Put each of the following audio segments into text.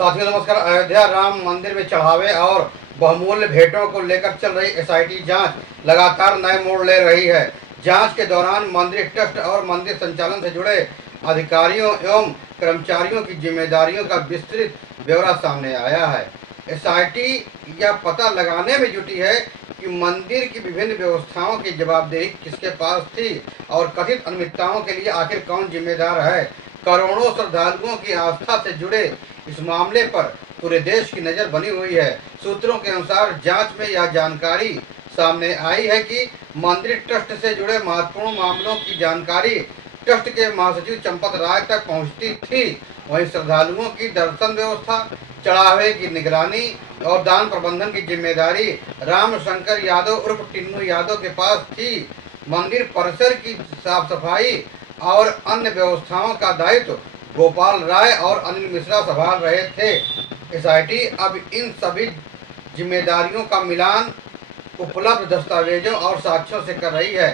साथियों नमस्कार। अयोध्या राम मंदिर में चढ़ावे और बहुमूल्य भेंटों को लेकर चल रही एसआईटी जांच लगातार नए मोड़ ले रही है। जांच के दौरान मंदिर ट्रस्ट और मंदिर संचालन से जुड़े अधिकारियों एवं कर्मचारियों की जिम्मेदारियों का विस्तृत ब्यौरा सामने आया है। एसआईटी यह पता लगाने में जुटी है कि मंदिर की विभिन्न व्यवस्थाओं की जवाबदेही किसके पास थी और कथित अनियमितताओं के लिए आखिर कौन जिम्मेदार है। करोड़ों श्रद्धालुओं की आस्था से जुड़े इस मामले पर पूरे देश की नज़र बनी हुई है। सूत्रों के अनुसार जांच में यह जानकारी सामने आई है कि मंदिर ट्रस्ट से जुड़े महत्वपूर्ण मामलों की जानकारी ट्रस्ट के महासचिव चंपत राय तक पहुंचती थी। वहीं श्रद्धालुओं की दर्शन व्यवस्था, चढ़ावे की निगरानी और दान प्रबंधन की जिम्मेदारी राम शंकर यादव उर्फ टिन्नू यादव के पास थी। मंदिर परिसर की साफ सफाई और अन्य व्यवस्थाओं का दायित्व गोपाल राय और अनिल मिश्रा संभाल रहे थे। एसआईटी अब इन सभी जिम्मेदारियों का मिलान उपलब्ध दस्तावेजों और साक्ष्यों से कर रही है।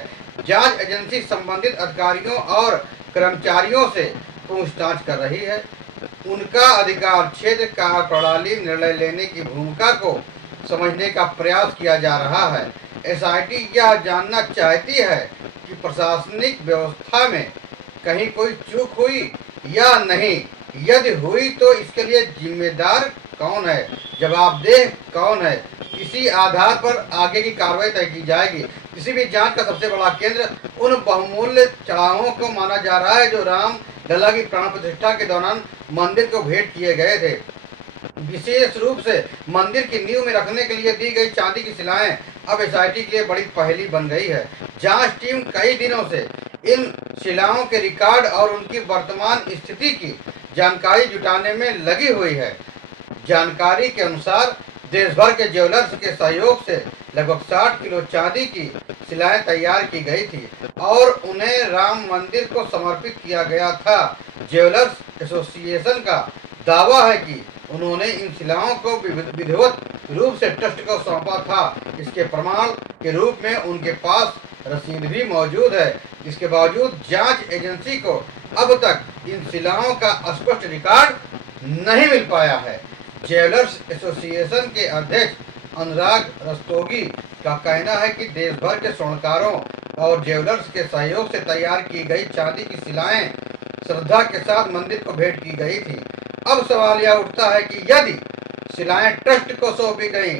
जांच एजेंसी संबंधित अधिकारियों और कर्मचारियों से पूछताछ कर रही है। उनका अधिकार क्षेत्र कार्य प्रणाली निर्णय लेने की भूमिका को समझने का प्रयास किया जा रहा है। एसआईटी यह जानना चाहती है कि प्रशासनिक व्यवस्था में कहीं कोई चूक हुई या नहीं। यदि हुई तो इसके लिए जिम्मेदार कौन है, जवाबदेह कौन है। इसी आधार पर आगे की कार्रवाई तय की जाएगी। किसी भी जांच का सबसे बड़ा केंद्र उन बहुमूल्य चढ़ावों को माना जा रहा है जो राम लला की प्राण प्रतिष्ठा के दौरान मंदिर को भेंट किए गए थे। विशेष रूप से मंदिर की नींव में रखने के लिए दी गई चांदी की शिलाएं अब एसआईटी के लिए बड़ी पहेली बन गई है। जांच टीम कई दिनों से इन शिलाओं के रिकॉर्ड और उनकी वर्तमान स्थिति की जानकारी जुटाने में लगी हुई है। जानकारी के अनुसार देश भर के ज्वेलर्स के सहयोग से लगभग 60 किलो चांदी की शिलाएं तैयार की गई थी और उन्हें राम मंदिर को समर्पित किया गया था। ज्वेलर्स एसोसिएशन का दावा है कि उन्होंने इन शिलाओं को विधिवत रूप से ट्रस्ट को सौंपा था। इसके प्रमाण के रूप में उनके पास रसीद भी मौजूद है। इसके बावजूद जांच एजेंसी को अब तक इन शिलाओं का स्पष्ट रिकॉर्ड नहीं मिल पाया है। ज्वेलर्स एसोसिएशन के अध्यक्ष अनुराग रस्तोगी का कहना है कि देश भर के स्वर्णकारों और ज्वेलर्स के सहयोग से तैयार की गई चांदी की शिलाएं श्रद्धा के साथ मंदिर को भेंट की गई थी। अब सवाल यह उठता है कि यदि शिलाएं ट्रस्ट को सौंपी गई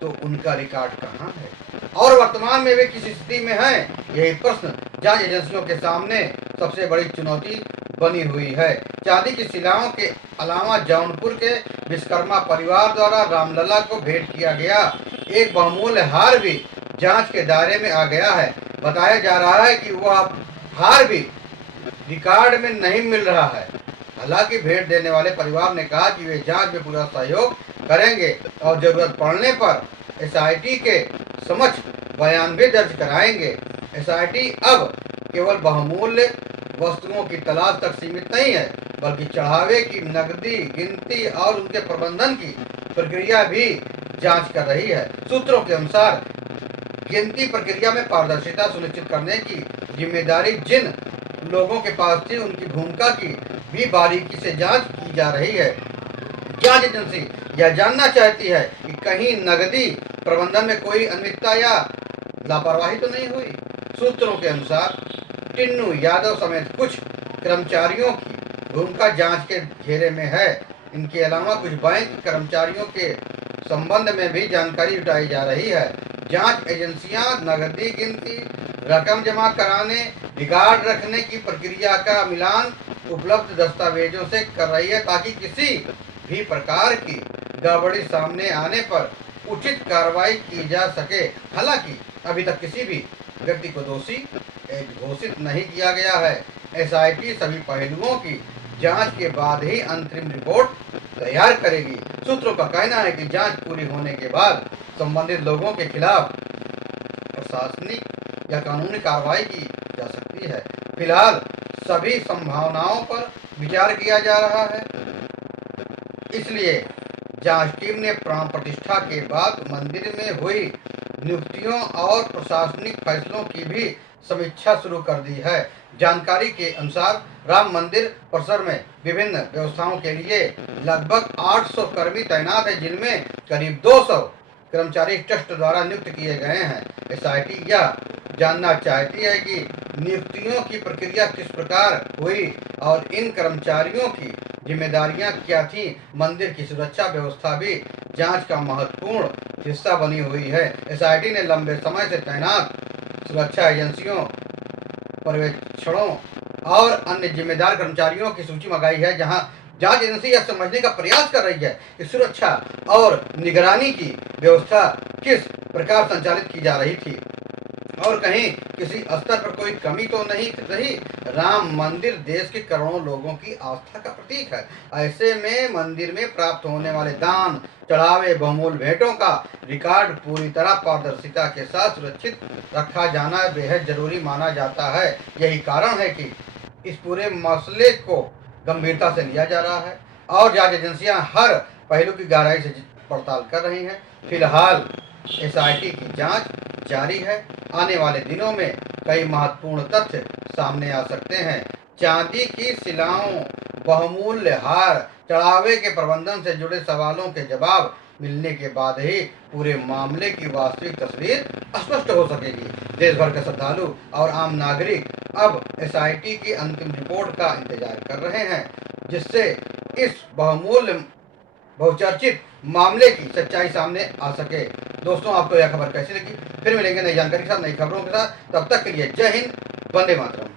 तो उनका रिकॉर्ड कहां है और वर्तमान में वे किस स्थिति में हैं। यही प्रश्न जांच एजेंसियों के सामने सबसे बड़ी चुनौती बनी हुई है। चांदी की शिलाओं के अलावा जौनपुर के विश्वकर्मा परिवार द्वारा रामलला को भेंट किया गया एक बहुमूल्य हार भी जांच के दायरे में आ गया है। बताया जा रहा है कि वह हार भी रिकॉर्ड में नहीं मिल रहा है। हालांकि भेंट देने वाले परिवार ने कहा कि वे जांच में पूरा सहयोग करेंगे और जरूरत पड़ने पर एसआईटी के समक्ष बयान भी दर्ज कराएंगे। एसआईटी अब केवल बहुमूल्य वस्तुओं की तलाश तक सीमित नहीं है, बल्कि चढ़ावे की नकदी गिनती और उनके प्रबंधन की प्रक्रिया भी जांच कर रही है। सूत्रों के अनुसार गिनती प्रक्रिया में पारदर्शिता सुनिश्चित करने की जिम्मेदारी जिन लोगों के पास थी उनकी भूमिका की भी बारीकी से जांच की जा रही है। जांच एजेंसी यह जानना चाहती है कि कहीं नकदी प्रबंधन में कोई अनियमितता या लापरवाही तो नहीं हुई। सूत्रों के अनुसार टिन्नू यादव समेत कुछ कर्मचारियों की भूमिका जांच के घेरे में है। इनके अलावा कुछ बैंक कर्मचारियों के संबंध में भी जानकारी जुटाई जा रही है। जांच एजेंसियां नकदी गिनती, रकम जमा कराने, रिकॉर्ड रखने की प्रक्रिया का मिलान उपलब्ध दस्तावेजों से कर रही है ताकि किसी भी प्रकार की गड़बड़ी सामने आने पर उचित कार्रवाई की जा सके। हालांकि अभी तक किसी भी व्यक्ति को दोषी घोषित नहीं किया गया है। एसआईटी सभी पहलुओं की जांच के बाद ही अंतरिम रिपोर्ट तैयार करेगी। सूत्रों का कहना है कि जांच पूरी होने के बाद संबंधित लोगों के खिलाफ प्रशासनिक या कानूनी कार्रवाई की जा सकती है। फिलहाल सभी संभावनाओं पर विचार किया जा रहा है। इसलिए जांच टीम ने प्राण प्रतिष्ठा के बाद मंदिर में हुई नियुक्तियों और प्रशासनिक फैसलों की भी समीक्षा शुरू कर दी है। जानकारी के अनुसार राम मंदिर परिसर में विभिन्न व्यवस्थाओं के लिए लगभग 800 कर्मी तैनात है, जिनमें करीब 200 कर्मचारी ट्रस्ट द्वारा नियुक्त किए गए हैं। एसआईटी यह जानना चाहती है कि नियुक्तियों की प्रक्रिया किस प्रकार हुई और इन कर्मचारियों की जिम्मेदारियां क्या थीं। मंदिर की सुरक्षा व्यवस्था भी जांच का महत्वपूर्ण हिस्सा बनी हुई है। एसआईटी ने लंबे समय से तैनात सुरक्षा एजेंसियों, पर्यवेक्षणों और अन्य जिम्मेदार कर्मचारियों की सूची मंगाई है, जहां जांच एजेंसी यह समझने का प्रयास कर रही है कि सुरक्षा और निगरानी की व्यवस्था किस प्रकार संचालित की जा रही थी और कहीं किसी स्तर पर कोई कमी तो नहीं रही। राम मंदिर देश के करोड़ों लोगों की आस्था का प्रतीक है। ऐसे में मंदिर में प्राप्त होने वाले दान, चढ़ावे, बहुमूल्य भेंटों का रिकॉर्ड पूरी तरह पारदर्शिता के साथ सुरक्षित रखा जाना बेहद जरूरी माना जाता है। यही कारण है कि इस पूरे मसले को गंभीरता से लिया जा रहा है और जांच एजेंसियां हर पहलू की गहराई से पड़ताल कर रही हैं। फिलहाल एसआईटी की जांच जारी है। आने वाले दिनों में कई महत्वपूर्ण तथ्य सामने आ सकते हैं। चांदी की शिलाओं, बहुमूल्य हार, चढ़ावे के प्रबंधन से जुड़े सवालों के जवाब मिलने के बाद ही पूरे मामले की वास्तविक तस्वीर स्पष्ट हो सकेगी। देश भर के श्रद्धालु और आम नागरिक अब एसआईटी की अंतिम रिपोर्ट का इंतजार कर रहे हैं, जिससे इस बहुचर्चित मामले की सच्चाई सामने आ सके। दोस्तों, आपको यह खबर कैसी लगी? फिर मिलेंगे नई जानकारी के साथ, नई खबरों के साथ। तब तक के लिए जय हिंद, वंदे मातरम।